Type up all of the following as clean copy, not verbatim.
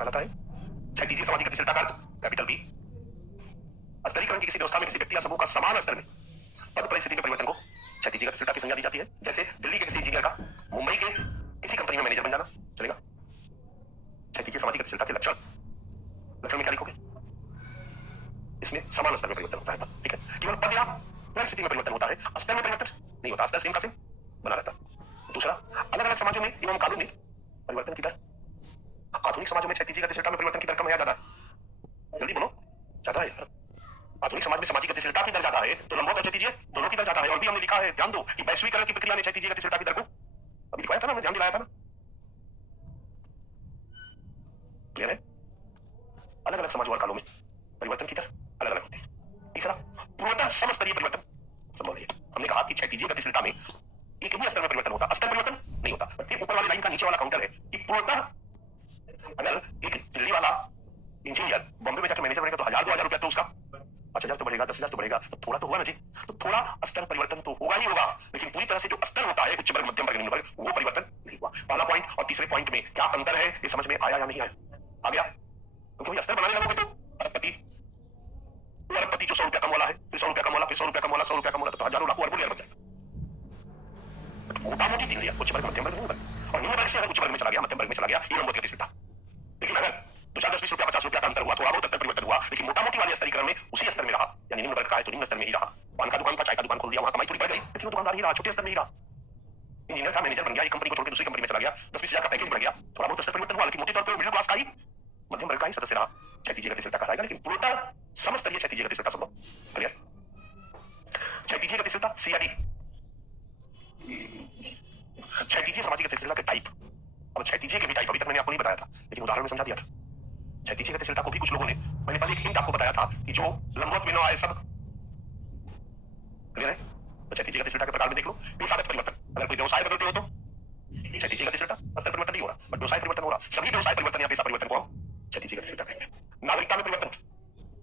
कहलाता है? क्षैतिजीय सामाजिक गतिशीलता का अर्थ कैपिटल बी स्तरीकरण की किसी व्यवस्था में किसी व्यक्ति या समूह का समान स्तर में पद परिस्थिति में परिवर्तन को क्षैतिजीय गतिशीलता की संज्ञा दी जाती है। जैसे दिल्ली के किसी इंजीनियर का मुंबई के किसी कंपनी में मैनेजर बन जाना चलेगा। क्षैतिजीय सामाजिक गतिशीलता के लक्षण में क्या लिखोगे? इसमें समान स्तर में परिवर्तन होता है, ठीक है। केवल पद या परिस्थिति में परिवर्तन होता है, स्तर में परिवर्तन नहीं होता, स्तर सेम का सेम बना रहता है। दूसरा, अलग अलग समाजों में एवं कानून में परिवर्तन की दर। आधुनिक समाजों में क्षैतिजीय गतिशीलता में परिवर्तन की दर कम है या ज्यादा है? जल्दी बोलो, ज्यादा है यार। आधुनिक समाज में सामाजिक गतिशीलता की दर ज्यादा है तो लंबवत और क्षैतिजीय दोनों की दर ज्यादा है। और भी हमने लिखा है, ध्यान दो कि वैश्वीकरण की प्रक्रिया ने क्षैतिजीय गतिशीलता की दर को अभी दिखाया था ना, मैं ध्यान दिलाया था ना। क्लियर है? अलग अलग समाजों और कालों में परिवर्तन की दर अलग अलग होती है। तीसरा, पूर्णतः समस्तरीय परिवर्तन संभव नहीं है। हमने कहा कि क्षैतिजीय गतिशीलता में एक ही स्तर में परिवर्तन होता, स्तर परिवर्तन नहीं होता। फिर ऊपर वाली लाइन का नीचे वाला काउंटर है कि पूर्णतः अगर एक दिल्ली वाला इंजीनियर बॉम्बे में जाकर मैनेजर बनेगा तो 1000-2000 रुपया तो उसका 5000 तो बढ़ेगा, 10,000 तो बढ़ेगा, तो थोड़ा तो हुआ ना जी। तो थोड़ा स्तर परिवर्तन तो होगा ही होगा, लेकिन पूरी तरह से जो स्तर होता है उच्च वर्ग, मध्यम वर्ग, निम्न वर्ग, वो परिवर्तन नहीं हुआ। पहला पॉइंट और तीसरे पॉइंट में क्या अंतर है ये समझ में आया या नहीं आया? आ गया? क्योंकि भाई स्तर बनाने लगोगे तो अरबपति जो 100 रुपया कम वाला है, फिर 100 रुपया कम वाला, फिर 100 रुपया कम वाला, 100 रुपया कम वाला, तो हजारों लाखों अरबों बन जाएगा। मोटा मोटी तीन लिया, उच्च वर्ग, मध्यम वर्ग, निम्न वर्ग। और निम्न वर्ग से अगर उच्च वर्ग में चला गया, मध्यम वर्ग में चला गया, ये लंबवत गतिशीलता। लेकिन अगर 2-4-10-20 रुपया, 50 रुपया का अंतर हुआ, थोड़ा बहुत स्तर परिवर्तन हुआ, लेकिन मोटा मोटी वाले स्तरीकरण में उसी स्तर में रहा, यानी निम्न वर्ग का है तो निम्न स्तर में ही रहा। पान का दुकान था, चाय का दुकान खोल दिया, वहां कमाई थोड़ी बढ़ गई, लेकिन वो दुकानदार ही रहा, छोटे स्तर में ही रहा। इंजीनियर था, मैनेजर बन गया, एक कंपनी को छोड़ के दूसरी कंपनी में चला गया, 10-20 हजार का पैकेज बढ़ गया, थोड़ा बहुत स्तर परिवर्तन हुआ, लेकिन मोटे तौर पर मिडिल क्लास का ही, मध्यम वर्ग का ही सदस्य रहा। क्षैतिजीय गतिशीलता कहलाएगा, लेकिन पूर्णतः समस्तरीय क्षैतिजीय गतिशीलता संभव। क्लियर? क्षैतिजीय गतिशीलता सी या डी? क्षैतिजीय सामाजिक गतिशीलता के टाइप। अब क्षैतिजीय के भी टाइप अभी तक मैंने आपको नहीं बताया था, लेकिन उदाहरण में समझा दिया था। क्षैतिजीय गतिशीलता को भी कुछ लोगों ने, मैंने पहले एक हिंट आपको बताया था कि जो लंबवत में न आए सब। क्लियर है? तो क्षैतिजीय गतिशीलता के प्रकार में देख लो। पेशागत परिवर्तन, अगर कोई व्यवसाय बदलते हो तो क्षैतिजीय गतिशीलता, स्तर परिवर्तन नहीं हो रहा, बट व्यवसाय परिवर्तन हो रहा। सभी व्यवसाय परिवर्तन या पेशा परिवर्तन को हम क्षैतिजीय गतिशीलता कहेंगे। नागरिकता में परिवर्तन,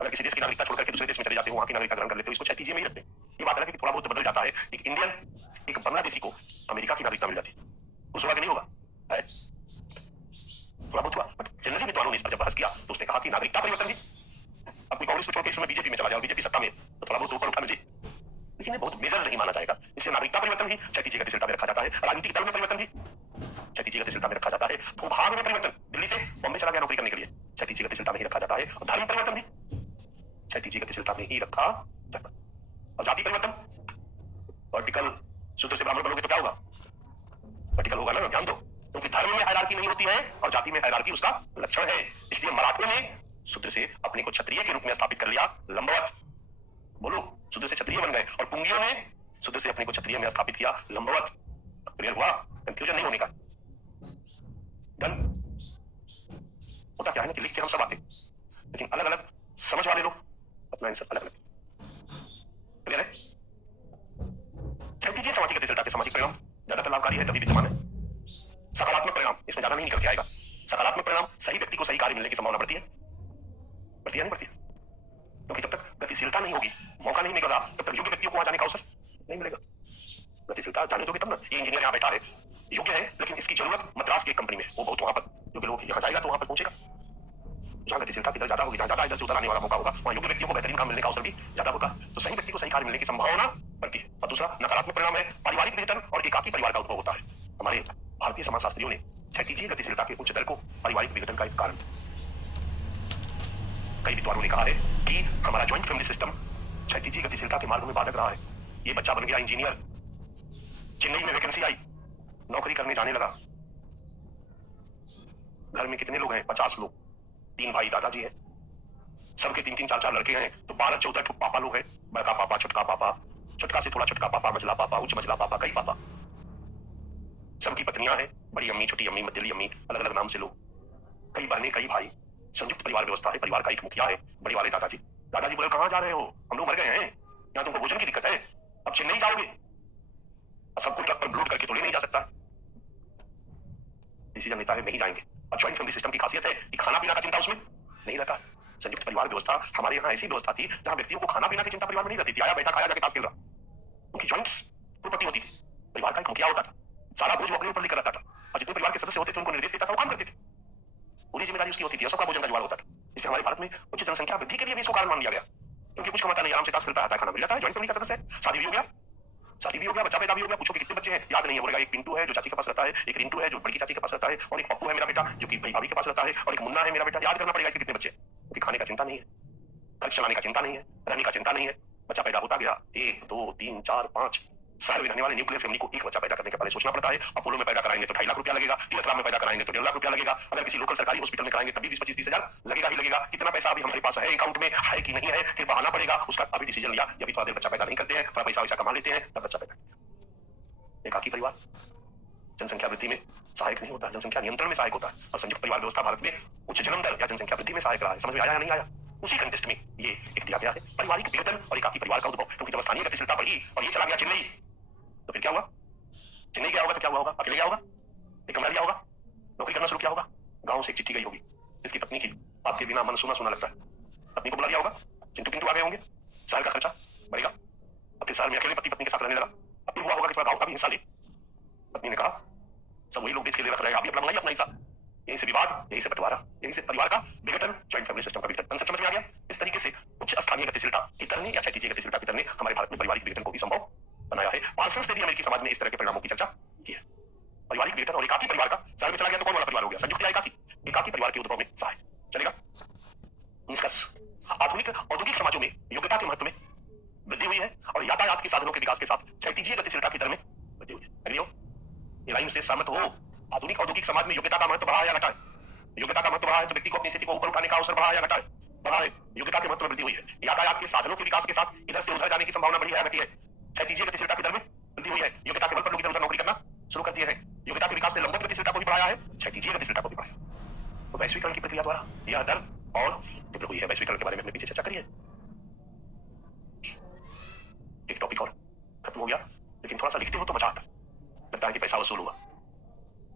अगर किसी देश की नागरिकता छोड़कर दूसरे देश में चले जाते हो, वहां की नागरिकता ग्रहण कर लेते हो, इसको क्षैतिजीय में ही रखते हैं। ये बात है कि थोड़ा बहुत बदल जाता है। एक इंडियन, एक बांग्लादेशी को अमेरिका की नागरिकता मिल जाती है, उस वक्त नहीं होगा, थोड़ा बहुत हुआ, बट जनरली विद्वानों ने इस पर जब बहस किया तो उसने कहा कि नागरिकता परिवर्तन भी। अब कोई कांग्रेस को छोड़ के इस समय बीजेपी में चला जाए और बीजेपी सत्ता में, तो थोड़ा बहुत ऊपर उठा मुझे, लेकिन ये बहुत मेजर नहीं माना जाएगा। इसलिए नागरिकता परिवर्तन भी क्षैतिजीय गतिशीलता में रखा जाता है। राजनीतिक दल में परिवर्तन भी क्षैतिजीय गतिशीलता में रखा जाता है। भूभाग में परिवर्तन, दिल्ली से बॉम्बे चला गया नौकरी करने के लिए, क्षैतिजीय गतिशीलता में ही रखा जाता है। और धर्म परिवर्तन भी क्षैतिजीय गतिशीलता में ही रखा जाता है। और जाति परिवर्तन, वर्टिकल, शूद्र से ब्राह्मण बनोगे तो क्या होगा? वर्टिकल होगा ना, ध्यान दो, क्योंकि धर्म में हायरार्की नहीं होती है और जाति में हायरार्की उसका लक्षण है। इसलिए मराठों ने शूद्र से अपने को क्षत्रिय के रूप में स्थापित कर लिया, लंबवत। बोलो, शूद्र से क्षत्रिय बन गए। और पुंगियों ने शूद्र से अपने को क्षत्रिय में स्थापित किया, लंबवत। क्लियर हुआ? कंफ्यूजन नहीं होने का। डन? होता क्या है ना कि लिखते हम सब आते, लेकिन अलग अलग समझ वाले लोग अपना आंसर अलग अलग। क्लियर है? क्षैतिजीय सामाजिक गतिशीलता के सामाजिक परिणाम ज्यादातर लाभकारी है, तभी विद्यमान है। सकारात्मक परिणाम इसमें ज्यादा नहीं निकल के आएगा। सकारात्मक परिणाम, सही व्यक्ति को सही कार्य मिलने की संभावना बढ़ती है। बढ़ती है नहीं बढ़ती है? क्योंकि जब तक गतिशीलता नहीं होगी, मौका नहीं मिलेगा, तब तक योग्य व्यक्तियों को वहां जाने का अवसर नहीं मिलेगा। गतिशीलता जाने दोगे तब ना। ये इंजीनियर यहाँ बैठा है, योग्य है, लेकिन इसकी जरूरत मद्रास की एक कंपनी में, वो बहुत वहां पर योग्य लोग यहाँ जाएगा तो वहां पर पहुंचेगा। जहाँ गतिशीलता की दर ज्यादा होगी, जहाँ ज्यादा इधर से उधर आने वाला मौका होगा, वहाँ योग्य व्यक्तियों को बेहतरीन काम मिलने का अवसर भी ज्यादा होगा। तो सही व्यक्ति को सही कार्य मिलने की संभावना बढ़ती है। और दूसरा नकारात्मक परिणाम है पारिवारिक विघटन और एकाकी परिवार का उद्भव होता है। हमारे भारतीय समाजशास्त्रियों ने क्षैतिजीय गतिशीलता के उच्च दर को पारिवारिक विघटन का एक कारण, कई विद्वानों ने कहा है कि हमारा ज्वाइंट फैमिली सिस्टम क्षैतिजीय गतिशीलता के मार्ग में बाधक रहा है। ये बच्चा बन गया इंजीनियर, चेन्नई में वैकेंसी आई, नौकरी करने जाने लगा। घर में कितने लोग हैं? 50 लोग, 3 भाई दादाजी हैं, सबके 3-3, 4-4 लड़के हैं, तो 12-14 पापा लोग हैं। बड़का पापा, छुटका से थोड़ा छुटका पापा, मझला पापा, उच्च मझला पापा, कई पापा। सबकी पत्नियां हैं, बड़ी अम्मी, छोटी अम्मी, मध्यली अम्मी, अलग अलग नाम से लोग, कई बहनें, कई भाई। संयुक्त परिवार व्यवस्था है, परिवार का एक मुखिया है, बड़े वाले दादाजी। दादाजी बोले कहां जा रहे हो? हम लोग मर गए हैं, यहाँ तुमको भोजन की दिक्कत है, अब चेन्नई जाओगे, सबको ट्रक पर लोड करके तो ले नहीं जा सकता। डिसीजन लेता है नहीं जाएंगे। और ज्वाइंट फैमिली सिस्टम की खासियत है कि खाना पीना का चिंता उसमें नहीं रहता। संयुक्त परिवार व्यवस्था हमारे यहाँ ऐसी व्यवस्था थी जहां व्यक्तियों को खाना पीना की चिंता परिवार में नहीं रहती थी। आया बैठा खाया, जाके ताश खेल रहा, उनकी ज्वाइंट प्रॉपर्टी होती थी, परिवार का एक मुखिया होता था, सारा बोझ वो अपने ऊपर लेकर आता था, और जितने परिवार के सदस्य होते थे उनको निर्देश देता था, वो काम करते थे। पूरी जिम्मेदारी उसकी होती थी, सबका भोजन का जुगाड़ होता था। इसलिए हमारे भारत में उच्च जनसंख्या वृद्धि के लिए भी इसको कारण मान लिया गया, क्योंकि कुछ कमाता नहीं, आराम से ताश खेलता है, खाना मिल जाता है, जॉइंट फैमिली का सदस्य है, शादी भी हो गया, शादी भी हो गया, बच्चा पैदा भी हो गया, पूछो कि कितने बच्चे हैं, याद नहीं है, बोलेगा एक पिंटू है जो चाची के पास रहता है, एक रिंटू है जो बड़ी चाची के पास रहता है, और एक पप्पू है मेरा बेटा जो कि भाई के पास रहता है, और एक मुन्ना है मेरा बेटा। याद करना पड़ेगा इसके कितने बच्चे, क्योंकि खाने का चिंता नहीं है, खर्च चलाने का चिंता नहीं है, रहने का चिंता नहीं है, बच्चा पैदा होता गया, 1 2 3 4 5 शहर में रहने वाले न्यूक्लियर फैमिली को एक बच्चा पैदा करने के पहले सोचना पड़ता है। अपोलो में पैदा कराएंगे तो 2.5 लाख रुपया लगेगा, तीर्थराम में पैदा कराएंगे तो 1.5 लाख रुपया लगेगा, अगर किसी लोकल सरकारी हॉस्पिटल में कराएंगे तभी 20-25-30 हजार लगेगा ही लगेगा। कितना पैसा अभी हमारे पास है अकाउंट में, है कि नहीं है, फिर बहाना पड़ेगा, उसका अभी डिसीजन लिया, अभी थोड़ा देर बच्चा पैदा नहीं करते हैं, थोड़ा पैसा वैसा कमा लेते हैं, तब बच्चा पैदा करते हैं। एकाकी परिवार जनसंख्या वृद्धि में सहायक नहीं होता, जनसंख्या नियंत्रण में सहायक होता है, और संयुक्त परिवार व्यवस्था भारत में उच्च जन्म दर या जनसंख्या वृद्धि में सहायक रहा है। समझ में आया या नहीं आया? उसी कंटेस्ट में ये एक दिया गया है, पारिवारिक विघटन और एकाकी परिवार का उद्भव। क्योंकि जब स्थानीय गतिशीलता बढ़ी और ये चला गया चेन्नई, तो फिर क्या हुआ? चेन्नई गया होगा तो क्या हुआ होगा? अकेले गया होगा, एक कमरा लिया होगा, नौकरी करना शुरू किया होगा, गांव से एक चिट्ठी गई होगी इसकी पत्नी की, आपके बिना मन सुना सुना लगता है, पत्नी को बुला लिया होगा, चिंटू पिंटू आ गए होंगे, शहर का खर्चा बढ़ेगा, अब फिर शहर में अकेले पति पत्नी के साथ रहने लगा, अब फिर हुआ होगा कि थोड़ा गांव का भी हिस्सा ले। पत्नी ने कहा सब वही लोग देश के लिए रख रहे हैं, आप भी अपना मंगाइए अपना हिस्सा, यहीं से विवाद, यहीं से बंटवारा, यहीं से परिवार का विघटन, जॉइंट फैमिली सिस्टम का विघटन। कंसेप्ट समझ में आ गया? इस तरीके से उच्च स्थानीय गतिशीलता की तरह या क्षैतिज गतिशीलता की तरह हमारे भारत में पारिवारिक विघटन को भी संभव बनाया है। पार्सन्स ने भी अमेरिकी समाज में इस तरह के परिणामों की चर्चा की है। पारिवारिक विघटन और एकाकी परिवार का, शहर में चला गया तो कौन वाला परिवार हो गया, संयुक्त या एकाकी? एकाकी परिवार के उद्भव में सहायक। चलेगा? निष्कर्ष, आधुनिक औद्योगिक समाजों में योग्यता के महत्व में वृद्धि हुई है और यातायात के साधनों के विकास के साथ क्षैतिजीय गतिशीलता की दर में वृद्धि हुई है। अग्री हो? ये लाइन से सहमत हो? आधुनिक औद्योगिक समाज में योग्यता का महत्व बढ़ा या घटा है? योग्यता का महत्व बढ़ा है तो व्यक्ति को अपनी स्थिति को ऊपर उठाने का अवसर बढ़ा या घटा है? बढ़ा है। योग्यता के महत्व में वृद्धि हुई है। यातायात के साधनों के विकास के साथ इधर से उधर जाने की संभावना बढ़ी है या घटी है? क्षैतिजीय गतिशीलता की दर में वृद्धि हुई है। योग्यता के बल पर लोग इधर उधर नौकरी करना शुरू कर दिए हैं। योग्यता के विकास ने लंबवत गतिशीलता को भी बढ़ाया है, क्षैतिजीय गतिशीलता को भी बढ़ाया। तो वैश्वीकरण की प्रक्रिया द्वारा यह दर और तीव्र हुई है। वैश्वीकरण के बारे में हमने पीछे चर्चा करी है। एक टॉपिक और खत्म हो गया, लेकिन थोड़ा सा लिखते हो तो मजा आता है, लगता है कि पैसा वसूल हुआ।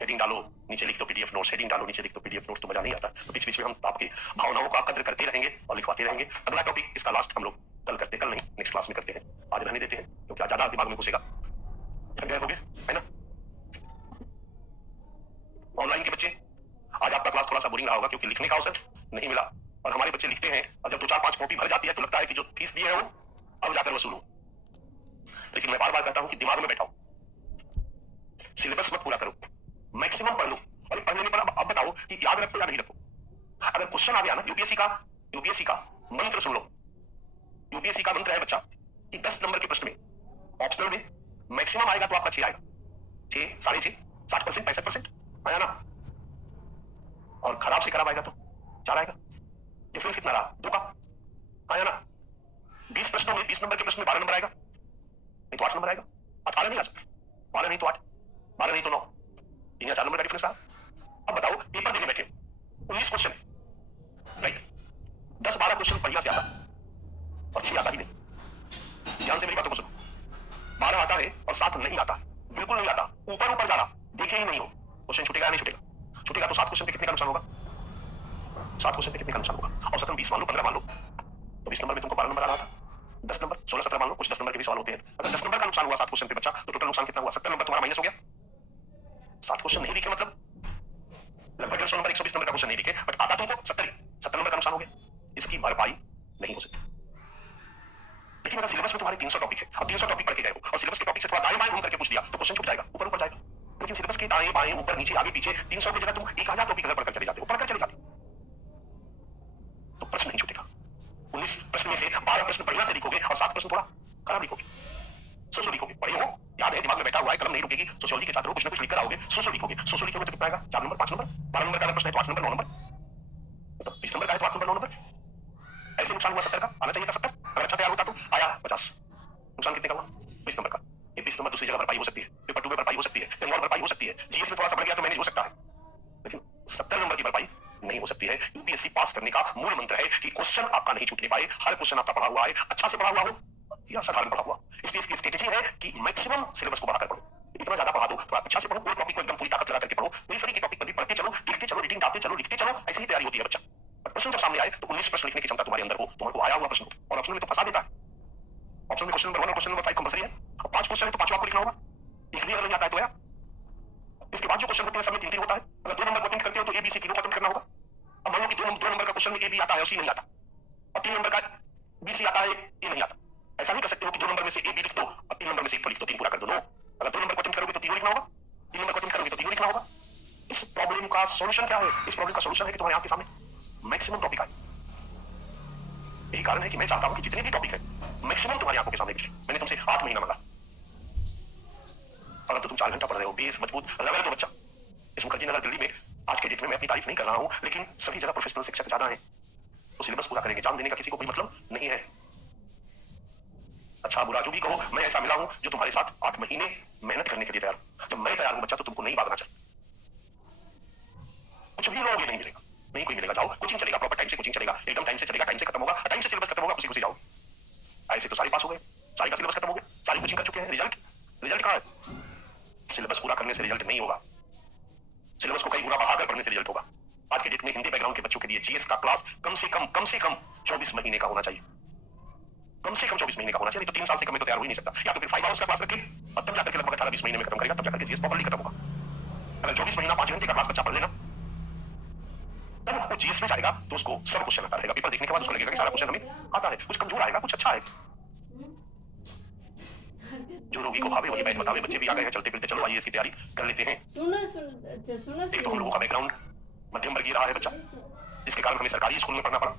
हेडिंग डालो, नीचे लिख दो पीडीएफ नोट्स, हेडिंग डालो, नीचे लिख दो पीडीएफ नोट्स, तो मजा नहीं आता। तो बीच बीच में हम आपकी भावनाओं का कद्र करते रहेंगे और लिखवाते रहेंगे। अगला टॉपिक, इसका लास्ट हम लोग कल करते, कल नहीं नेक्स्ट क्लास में करते हैं, आज रहने देते हैं क्योंकि आज ज्यादा दिमाग में घुसेगा। थक गए होगे, है ना? ऑनलाइन के बच्चे, आज आपका क्लास थोड़ा सा बोरिंग रहा होगा क्योंकि लिखने का अवसर नहीं मिला, और हमारे बच्चे लिखते हैं और जब 2-4-5 कॉपी भर जाती है तो लगता है कि जो फीस दी है वो अब जाकर वसूल हो। लेकिन मैं बार बार कहता हूं कि दिमाग में बैठाओ, सिलेबस मत पूरा करो, मैक्सिमम पढ़ लो, और पढ़ने पर अब बताओ कि याद रखो या नहीं रखो। अगर क्वेश्चन आ गया ना यूपीएससी का मंत्र सुन लो। यूपीएससी का मंत्र है बच्चा कि 10 नंबर के प्रश्न में ऑप्शनल में मैक्सिमम आएगा तो आपका 6 आएगा, 6, 6.5, 60%, 65% आया ना, और खराब से खराब आएगा तो 4 आएगा। डिफरेंस कितना रहा? 2 का आया ना। 20 प्रश्नों में 20 नंबर के प्रश्न में 12 नंबर आएगा, नहीं तो 8 नंबर आएगा। 18 नहीं आ सकता, 12 नहीं तो 8, 12 नहीं तो 9, 3 या 4 नंबर का डिफरेंस रहा। अब बताओ, पेपर देने बैठे 19 क्वेश्चन है, राइट? 10-12 क्वेश्चन बढ़िया से आता और 6 आता ही नहीं। ध्यान से मेरी बातों को सुनो, 12 आता है और 7 नहीं आता, बिल्कुल नहीं आता, ऊपर ऊपर जा रहा, देखे ही नहीं हो, क्वेश्चन छूटेगा या नहीं छूटेगा? छूटेगा तो 7 क्वेश्चन पे कितने का नुकसान होगा? 7 क्वेश्चन पे कितने का नुकसान होगा? औसतन 20 मान लो, 15 मान लो, तो 20 नंबर में तुमको 12 नंबर आ रहा था, 10 नंबर 16-17 मान लो, कुछ 10 नंबर के भी सवाल होते हैं। अगर 10 नंबर का नुकसान हुआ 7 क्वेश्चन पे बच्चा, तो टोटल नुकसान कितना हुआ? 70 नंबर तुम्हारा माइनस हो गया। 7 क्वेश्चन नहीं लिखे मतलब लगभग 150 नंबर, 120 नंबर का क्वेश्चन नहीं लिखे, बट आता तुमको 70 नंबर का नुकसान हो गया। इसकी भरपाई नहीं हो सकती। लेकिन अगर सिलेबस में तुम्हारे 300 टॉपिक है, अब 300 टॉपिक पढ़ के गए हो और सिलेबस के टॉपिक से थोड़ा दाएं बाएं घूम करके पूछ दिया तो क्वेश्चन छूट जाएगा, ऊपर ऊपर जाएगा। लेकिन सिलेबस के दाएं बाएं, ऊपर नीचे, आगे पीछे 300 की जगह तुम 1000 टॉपिक अगर पढ़कर चले जाते हो, पढ़कर चले जाते हो, तो प्रश्न नहीं छूटेगा। 19 प्रश्न में से 12 प्रश्न बढ़िया से लिखोगे और 7 प्रश्न थोड़ा खराब लिखोगे, सो लिखोगे, पढ़े हो, याद है, दिमाग में बैठा हुआ है, कलम नहीं रुकेगी। सोशियोलॉजी के छात्र हो, कुछ ना कुछ लिखकर आओगे, सो लिखोगे, सो लिखोगे तो कितना आएगा? 4 नंबर, 5 नंबर, 12 नंबर का प्रश्न है तो 8 नंबर, 9 नंबर, मतलब 20 नंबर का है तो 8 नंबर, 9 नंबर। ऐसे नुकसान हुआ 70 का, आना चाहिए था 70, अगर अच्छा तैयार होता तो आया 50। नुकसान कितने का हुआ? 20 नंबर का। ये 20 नंबर दूसरी जगह भरपाई हो सकती है, पेपर 2 में भरपाई हो सकती है, कहीं और भरपाई हो सकती है, जीएस में थोड़ा सा बढ़ गया तो मैनेज हो सकता है, लेकिन 70 नंबर की भरपाई नहीं हो सकती है। यूपीएससी पास करने का मूल मंत्र है कि क्वेश्चन आपका नहीं छूटने पाए, हर क्वेश्चन आपका पढ़ा हुआ है, अच्छा से पढ़ा हुआ हो या साधारण पढ़ा हुआ। इसलिए इसकी स्ट्रेटेजी है कि मैक्सिमम सिलेबस को बढ़ाकर पढ़ो, इतना ज्यादा पढ़ा दो, थोड़ा अच्छा से पढ़ो, कोई टॉपिक को एकदम पूरी ताकत लगा करके पढ़ो, पेरिफेरी के टॉपिक पर भी पढ़ते चलो, लिखते चलो, रीडिंग डालते चलो, लिखते चलो, ऐसे ही तैयारी होती है बच्चा। प्रश्न जब सामने आए तो 19 प्रश्न लिखने की क्षमता तुम्हारे अंदर हो, तुम्हारे को आया हुआ प्रश्न हो, और ऑप्शन में तो फंसा देता है। ऑप्शन में क्वेश्चन नंबर 1 और क्वेश्चन नंबर 5 कंपल्सरी है, और 5 क्वेश्चन है तो 5 आपको लिखना होगा, एक भी अगर नहीं आता है तो यार। इसके बाद जो क्वेश्चन होते हैं सब में 3-3 होता है, अगर 2 नंबर को अटेम्प्ट करते हो तो एबीसी तीनों को अटेम्प्ट करना होगा, क्वेश्चन में ए बी आता है और सी नहीं आता, और 3 नंबर का बी सी आता है, ए नहीं आता। ऐसा नहीं कर सकते हो कि 2 नंबर में से ए बी लिख दो और 3 नंबर में से एक लिख दो, 3 पूरा कर दो। नो, अगर 2 नंबर को अटेम्प्ट करोगे तो 3 लिखना होगा, 3 नंबर को अटेम्प्ट करोगे तो 3 लिखना होगा। इस प्रॉब्लम का सॉल्यूशन क्या है? इस प्रॉब्लम का सॉल्यूशन है कि तुम्हारे आंख के सामने मैक्सिमम टॉपिक आए। यही कारण है कि मैं चाहता हूं कि जितने भी टॉपिक है मैक्सिमम तुम्हारी आंखों के सामने दिखे। मैंने तुमसे 8 महीना मांगा, अगर तो तुम 4 घंटा पढ़ रहे हो, बेस मजबूत रगड़ दो बच्चा। इस मुखर्जी नगर दिल्ली में आज के डेट में मैं अपनी तारीफ नहीं कर रहा हूं, लेकिन सभी जगह प्रोफेशनल शिक्षक ज्यादा है तो सिलेबस पूरा करेंगे, जान देने का किसी को कोई मतलब नहीं है। अच्छा बुरा जो भी कहो, मैं ऐसा मिला हूं जो तुम्हारे साथ 8 महीने मेहनत करने के लिए तैयार हूं। जब मैं तैयार हूं बच्चा तो तुमको नहीं भागना चाहिए। कुछ भी लोगे नहीं मिलेगा, नहीं कोई मिलेगा। जाओ, कोचिंग चलेगा, प्रॉपर टाइम से कोचिंग चलेगा, एकदम टाइम से चलेगा, टाइम से खत्म होगा, टाइम से सिलेबस खत्म होगा, खुशी खुशी जाओ। ऐसे तो सारे पास हो गए, सारे का सिलेबस खत्म हो गया, सारी कोचिंग कर चुके हैं। रिजल्ट कहां है? सिलेबस पूरा करने से रिजल्ट नहीं होगा, सिलेबस को कई गुना बढ़ाकर पढ़ने से रिजल्ट होगा। आज के डेट में हिंदी बैकग्राउंड के बच्चों के लिए जीएस का क्लास कम से कम 24 महीने का होना चाहिए, कम से कम 24 महीने का होना चाहिए। नहीं तो 3 साल से कम में तो तैयार हो ही नहीं सकता। या तो फिर 5 आवर्स का क्लास रखे और तब जाकर लगभग 18-20 महीने में खत्म करेगा, तब जाकर जीएस प्रॉपर्ली खत्म होगा। अगर 24 महीना 5 घंटे का क्लास बच्चा पढ़ लेना, तब वो जीएस में जाएगा तो उसको सब क्वेश्चन आता रहेगा। पेपर देखने के बाद उसको लगेगा कि सारा क्वेश्चन हमें आता है, कुछ कमजोर आएगा, कुछ अच्छा आएगा। जो रोगी को भावे वही बैठ बतावे। बच्चे भी आ गए हैं चलते फिरते, चलो आइए ऐसी तैयारी कर लेते हैं। एक तो हम लोगों का बैकग्राउंड मध्यम वर्गीय रहा है बच्चा, जिसके कारण हमें सरकारी स्कूल में पढ़ना पड़ा,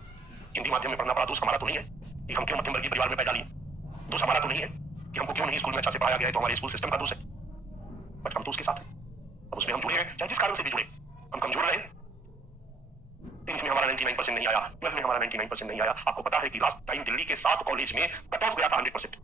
हिंदी माध्यम में पढ़ना पड़ा। दोष हमारा तो नहीं है कि हम क्यों मध्यम वर्गीय परिवार में पैदा लिए, दोष हमारा तो नहीं है कि हमको क्यों नहीं स्कूल में अच्छा से पढ़ाया गया है, तो हमारे स्कूल सिस्टम का दोष है। बट हम तो उसके साथ हैं, अब उसमें हम जुड़े हैं, चाहे जिस कारण से भी जुड़े। हम कमजोर रहे, 10th में हमारा 99% नहीं आया, 12th में हमारा 99% नहीं आया। आपको पता है कि लास्ट टाइम दिल्ली के 7 कॉलेज में कट ऑफ गया था 100%।